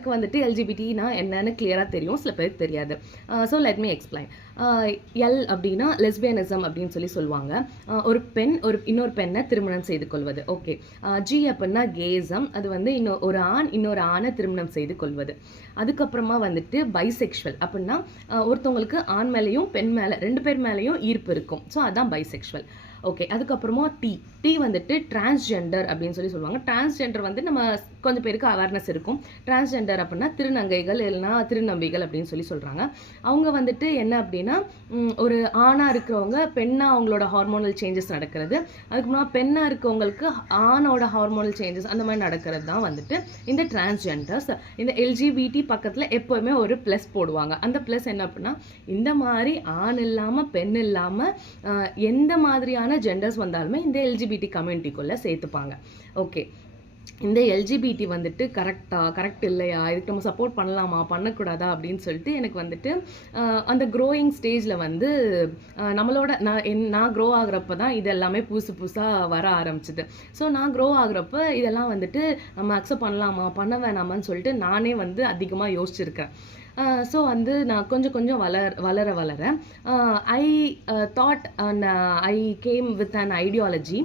எனக்கு வந்துட்டு எல்ஜிபிடினா என்னன்னு கிளியராக தெரியும், சில பேருக்கு தெரியாது. So let me explain. L அப்படின்னா லெஸ்பியனிசம் அப்படின்னு சொல்லுவாங்க. ஒரு பெண் இன்னொரு பெண்ணை திருமணம் செய்து கொள்வது. ஓகே. ஜி அப்படின்னா கேசம், அது வந்து ஒரு ஆண் இன்னொரு ஆணை திருமணம் செய்து கொள்வது. அதுக்கப்புறமா வந்துட்டு பைசெக்ஷுவல் அப்படின்னா ஒருத்தவங்களுக்கு ஆண் மேலேயும் பெண் மேலே 2 பேர் மேலேயும் ஈர்ப்பு இருக்கும். ஸோ அதான் பைசெக்ஷுவல். ஓகே. அதுக்கப்புறமா டி வந்துட்டு டிரான்ஸ்ஜெண்டர் அப்படின்னு சொல்லுவாங்க. டிரான்ஸ்ஜெண்டர் வந்து நம்ம கொஞ்சம் பேருக்கு அவேர்னஸ் இருக்கும். டிரான்ஸ்ஜெண்டர் அப்படின்னா திருநங்கைகள் இல்லைனா திருநம்பிகள் அப்படின்னு சொல்கிறாங்க. அவங்க வந்துட்டு என்ன அப்படின்னா ஒரு ஆணாக இருக்கிறவங்க பெண்ணாக அவங்களோட ஹார்மோனல் சேஞ்சஸ் நடக்கிறது, அதுக்கப்புறமா பெண்ணாக இருக்கவங்களுக்கு ஆணோட ஹார்மோனல் சேஞ்சஸ் அந்த மாதிரி நடக்கிறது தான் வந்துட்டு இந்த டிரான்ஸ்ஜெண்டர்ஸ். இந்த எல்ஜிபிடி பக்கத்தில் எப்போவுமே ஒரு ப்ளஸ் போடுவாங்க. அந்த ப்ளஸ் என்ன அப்படின்னா இந்த மாதிரி ஆண் இல்லாமல் பெண் இல்லாமல் எந்த மாதிரியான ஜெண்டர்ஸ் வந்தாலுமே இந்த எல்ஜிபிடி கம்யூனிட்டிக்குள்ளே சேர்த்துப்பாங்க. ஓகே. இந்த எல்ஜிபிடி வந்துட்டு கரெக்ட் இல்லையா, இதுக்கு நம்ம சப்போர்ட் பண்ணலாமா பண்ணக்கூடாதா அப்படின்னு சொல்லிட்டு எனக்கு வந்துட்டு அந்த க்ரோயிங் ஸ்டேஜில் வந்து நம்மளோட நான் க்ரோ ஆகுறப்ப தான் இது எல்லாமே புதுசாக வர ஆரம்பிச்சுது. ஸோ நான் க்ரோ ஆகுறப்ப இதெல்லாம் வந்துட்டு நம்ம அக்செப்ட் பண்ணலாமா பண்ண வேணாமான்னு சொல்லிட்டு நானே வந்து அதிகமாக யோசிச்சிருக்கேன். ஸோ வந்து நான் கொஞ்சம் வளர I thought and I came with an ideology